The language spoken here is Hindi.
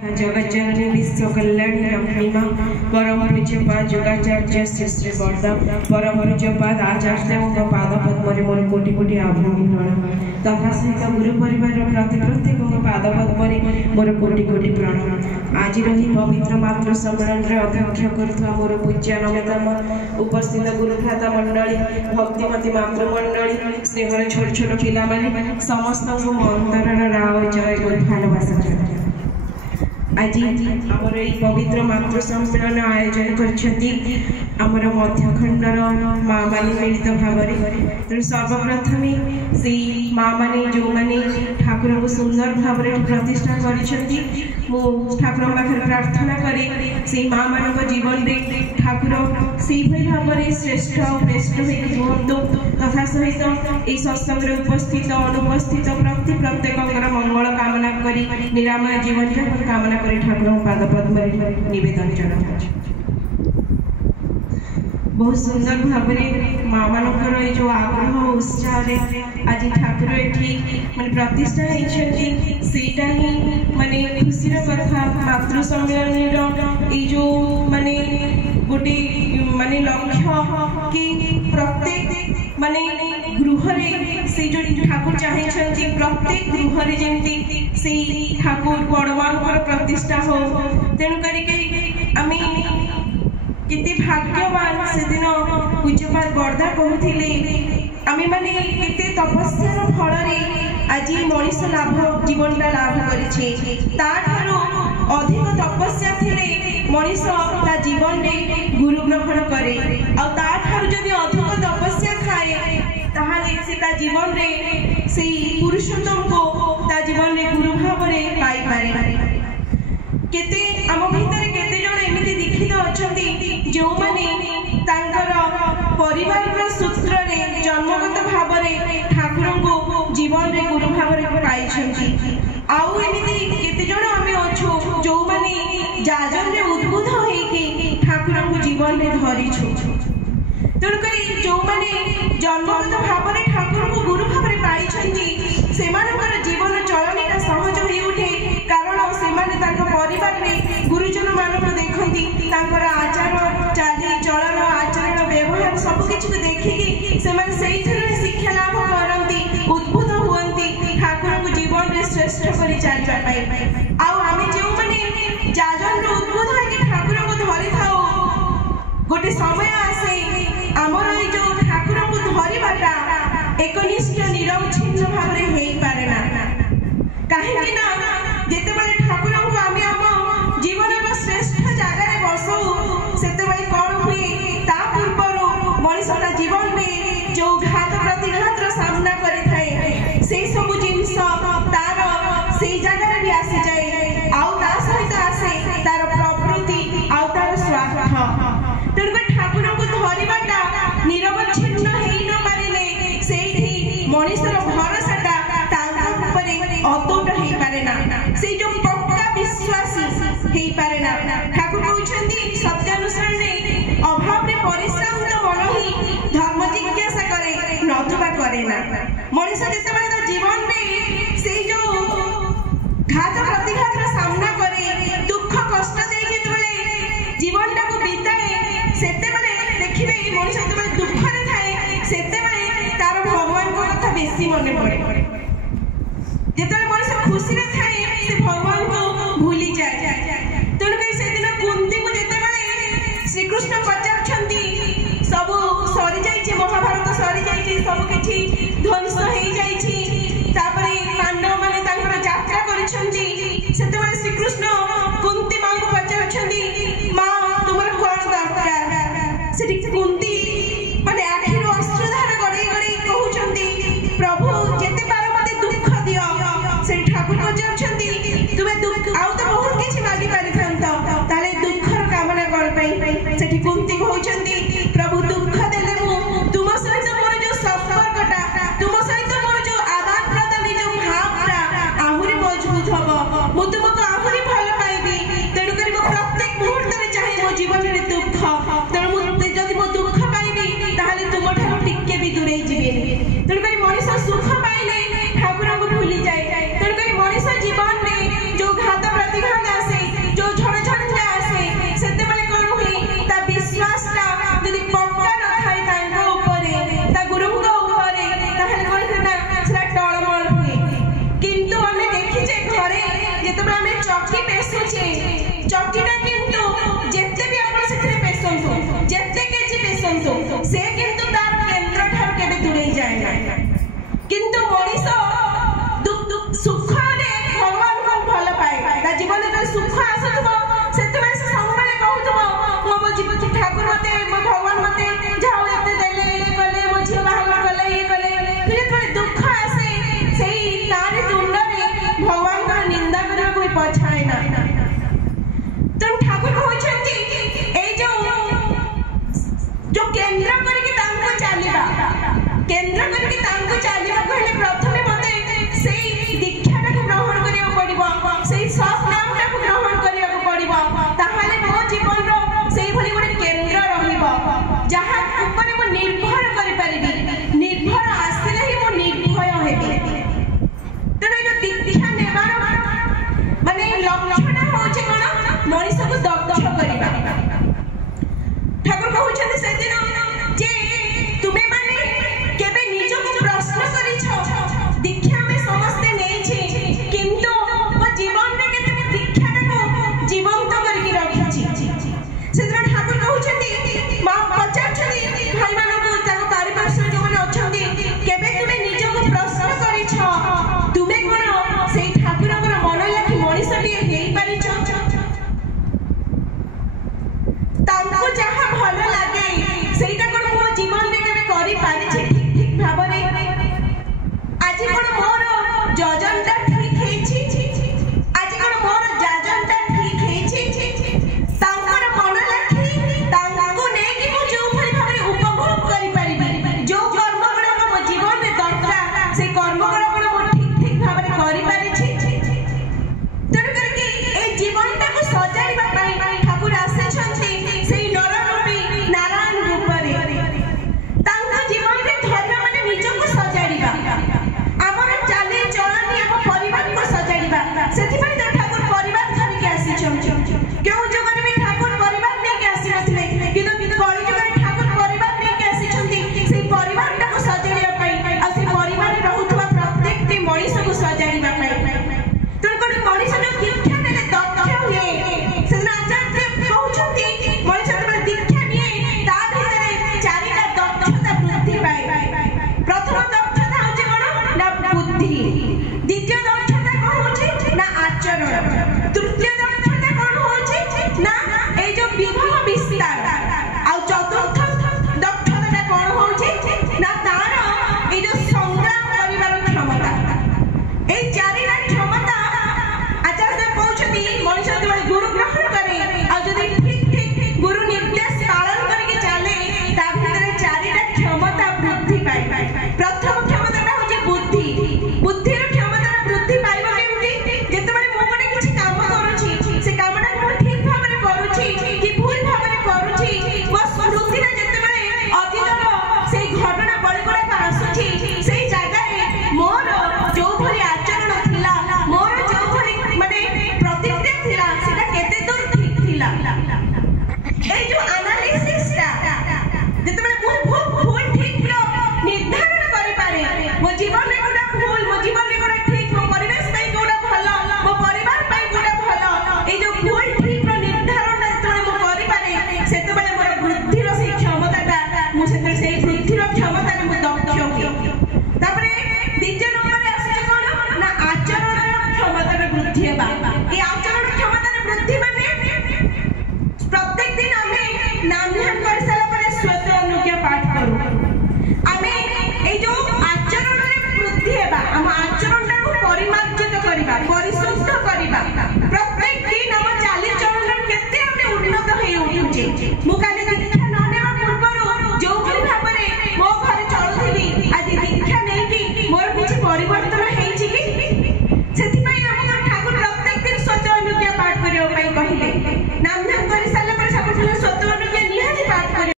जगज्जननी विश्व कल्याणी रमणीमा परम पूज्यपाद योगाचार्य श्री श्री वर्धा परम पूज्यपाद आचार्य पाद पद्म मोर कोटि कोटि आभूमि प्रणाम तथा सहित गुरु परिवार प्रति प्रत्येक पाद पद्म मोर कोटि कोटि प्रणाम। आज रही पवित्र मातृ सम्मेलन रे अध्यक्ष करथुआ मोर पूज्य नमतम उपस्थित गुरुभ्राता मंडली भक्तिमती मातृ मंडली स्नेहर छोट छोट पिला माने समस्त अंतरर राव जय गुरु भालवासा। आज आमर ये पवित्र मातृ सम्मेलन आयोजन कर मध्यखंडर माँ मानी मिलित भाव तेणु सर्वप्रथम से माँ मानी जो मैंने ठाकुर को सुंदर भाव प्रतिष्ठा कर पाखे प्रार्थना करे से माँ मान जीवन में ठाकुर से भाव श्रेष्ठ श्रेष्ठ रुहतु तथा सहित ये सत्संग उपस्थित अनुपस्थित प्रति प्रत्येक मंगल कामना करी निरामय जीवन जापन कामना कर ठाकुर पाद पद्म निवेदन जनाऊँ। बहुत सुंदर भाव माँ मानकर जो आग्रह उत्साह आज ठाकुर ये माने प्रतिष्ठा होता ही माने खुशी कथा मातृ सम्मेलन ये जो माने गोटे माने लक्ष्य कि प्रत्येक माने गृह से जो ठाकुर चाहे प्रत्येक गृह जमी से ठाकुर बड़मान प्रतिष्ठा हो तेणुक आम केते भाग्यवान से दिन पूज्यपाद वर्धा कहते आम माने केते तपस्यार फल आज मनीष लाभ जीवनटा लाभ करिछे ताठारो अधिक तपस्या थिले मनीष ता जीवन में गुरु ग्रहण करे आ ताठारो जदि अधिक तपस्या थाए ताहाले से ता जीवन में से पुरुषोत्तम को ता जीवन में गुरु भाव में पाई पारे। केते आम भितर केते जण एमिति दीक्षित अछंती जो माने तांकर परिवार सूत्र रे जन्मगत भाव रे ठाकुर को जीवन रे गुरु भाव रे पाई छंती आउ एमिति केते जण आमे अछु जो माने जाजन रे उद्बुद्ध होई कि ठाकुर को जीवन रे धरि छु तेणु करी जो माने जन्मगत भाव रे ठाकुर को गुरु भाव रे पाई छंती सेमानकर जीवन चलनीटा सहज होई उठे कारण सेमाने तांको परिवार में गुरुजन मानक देखती तांकर आचार चाली चलन आचरण व्यवहार सबकिछ को देखिकी सेमाने सेही थरे शिक्षा लाभ करंती उद्बुद्ध हुअंती ठाकुर को जीवन में श्रेष्ठ करी चलबा पाई आ आमे जेउ माने जाजन रो उद्बुद्ध होई ठाकुर को धरि थाओ गोटे समय आसे हमर ए जो ठाकुर को धरिबाटा एकनिष्ठ निरवच्छिन्न भाव रे होई पारे ना काहे कि ना जेते बेले ठाकुर को आमे हम जीवन में श्रेष्ठ जगह बसऊ सेते बेले कोन हुई ता पूर्व मनीषा जीवन में जो घात प्रतिघात रो सामना करि थाए से सब जिंस तार से जगह भी आसी जाए आउ ता सहित आसे तार प्रवृत्ति आउ तार स्वार्थ तेणु ठाकुर को धरिबाटा निरवच्छिन्न हेई न पारिले सेठी मनीषर भरोसाटा तांका ऊपर अतुट हेई पारे ना से जो पक्का विश्वासी हेई पारे ना ठाकुर कहउछंती सत्यानुसरण ने अभाव रे परिश्रांत मन ही धर्म जिज्ञासा करे नथुबा करे ना मनीष जते बेले तो जीवन में से जो घात प्रतिघात रा सामना करे दुख कष्ट देखे तबले जीवनटा को बिताए सेते बेले देखिबे मनीष जते बेले दुख रे थाए सेते बेले तार भगवान को कथा बेसी मने पड़े जेतले मनीष खुशी रे थाए से भगवान को भूली जाए तेणु कई से दिन कुंती को जेते बेले श्री कृष्ण पचारछंती सब सरी जाइछे महाभारत सरी जाइछे सब किछि ध्वंस हेई जाइछि तापरे पांडव माने तांकर यात्रा करिछंती सेते बेले श्री कृष्ण कुंती मां को पचारछंती मां तुमर कोन दरकार सेठी कुंती माने आखिर अश्रुधार गड़े गड़े कहउछंती प्रभु पेसुचे चटीटा किंतु जेते भी आपण सेथरे पेसंतु जेते केजी पेसंतु से किंतु तार केंद्र ठार केबे दूरे जाय ना किंतु मनीष दुख सुख रे भगवान को भल पाए ता जीवन रे सुख आसुतबो सेतबे से सबले कहउतबो मो जीवन ठाकुर मते मो भगवान मते जाओ एते देले ये कले मो झियो बाहागर कले ये कले फिर थोड़े दुख आसे सेही तारे तुंड रे भगवान को निंदा करबा कोई पछाए ना तो ठाकुर कहउछंती ए जो केंद्र करके तांको चालिबा केंद्र करके तांको चालिबा कहले प्रथमे मते सेही दीक्षाटा को ग्रहण करियो पड़िबो सेही सब नामटा को ग्रहण करियो पड़िबो ताहाले मो जीवन रो सेही भली गोटे केंद्र रहिबो जहा ऊपर मो निर्भर करि परिबी निर्भर आसिले ही मो निर्भय हेबी तने जो दीक्षा नेबार माने लक्ष्यटा होचे कोन मनीष को दक्ष करिबा ठाकुर कहउछन से दिन जे तुमे माने केबे निज को प्रश्न करिछ दीक्षा में समस्त नै छै किंतु मो जीवन रे केते दीक्षाटा को जीवंत करके रखिछि से दिन ठाकुर कहउछथि मा पचाछथि भाई मानो को ताको पारिपार्श्व जो माने अछथि केबे तुमे निज को प्रश्न करिछ तुमे कोन से ठाकुर को मन लाखि मनीष रे हेई परिछ तांको जहा भल लागे सेटा कोन मो जीवन रे केबे करि पारिछि ठीक भाव रे आज कोन मोर जजनटा ठीक हेछि आज कोन मोर जाजनटा ठीक हेछि तांकर मन लाखि तांको ने कि मो जो भली भाव रे उपभोग करि परिबि जो कर्म गुण मो जीवन रे दरकार से कर्म गुण मो ठीक भाव रे करि पारिछि तन करके ए जीवनटा को सजाइबा पई ठाकुर आसे छथि सेही नर रूपी नारायण रूप रे तांको जीवन रे धर्म माने निज को सजाइबा हमर चाले चलनी हम परिवार को सजाइबा सेथि पई त ठाकुर परिवार धरि के आसी छथि केउ जगन में ठाकुर परिवार नै के आसी नथिले किंतु कଳି जगन ठाकुर परिवार नै के आसी छथि सेही परिवारटा को सजाइबा पई आ से परिवार रे रहउतबा प्रत्येकटी मनीष को सजाइबा पई तन कोन मनीष जो दीक्षा नेले दक्ष हुए सेदिन आचार्य कहउछथि मनीष जब दीक्षा निए ता भितरे चारिटा दक्षता वृद्धि पाए प्रथम दक्षता होचे कोन ना बुद्धि द्वितीय दक्षता कोन होचे ना आचरण तृतीय दक्षता कोन होचे ना ए जो विभव विस्तार आ चतुर्थ दक्षता कोन होचे ना तार ए जो संग्राम करिवार क्षमता ए चारिटा क्षमता आचार्य कहउछथि मनीष जब गुरु ग्रहण करे आ जदि ठीक गुरु निर्देश पालन करके चले ता भितरे चारिटा क्षमता वृद्धि पाए प्रथम क्षमताटा होचे बुद्धि बुद्धिर क्षमता वृद्धि पाइबा केमति जेतेबेले मो कोने किछि काम करूछि से कामटा मो ठीक भाबरे करूछि कि भूल भाबरे करूछि मो स्मृति रे जेतेबेले अतीतर सेही घटना बळी गुडा आसुछि सेही जागा रे मोर जो भली आचरण थिला मोर जो भली माने प्रतिक्रिया थिला सेटा केते दूर ठीक थिला ए जो एनालिसिस ता जेतेबेले मो भूल ठीक रो निर्धारण करि पारे मो जीवन रे कोडा भूल मो जीवन रे कोडा ठीक मो परिवेश पई कोडा भलो मो परिवार पई कोडा भलो ए जो भूल ठीक रो निर्धारण जेतेबेले मो करि पारे सेतेबेले मोर बुद्धि रो सेही क्षमताटा मो सेते सेही बुद्धि रो क्षमता रे मो दक्ष हुए तापरे द्वितीय नंबर रे आसे कोन ना आचरण रो क्षमता रे वृद्धि हेबा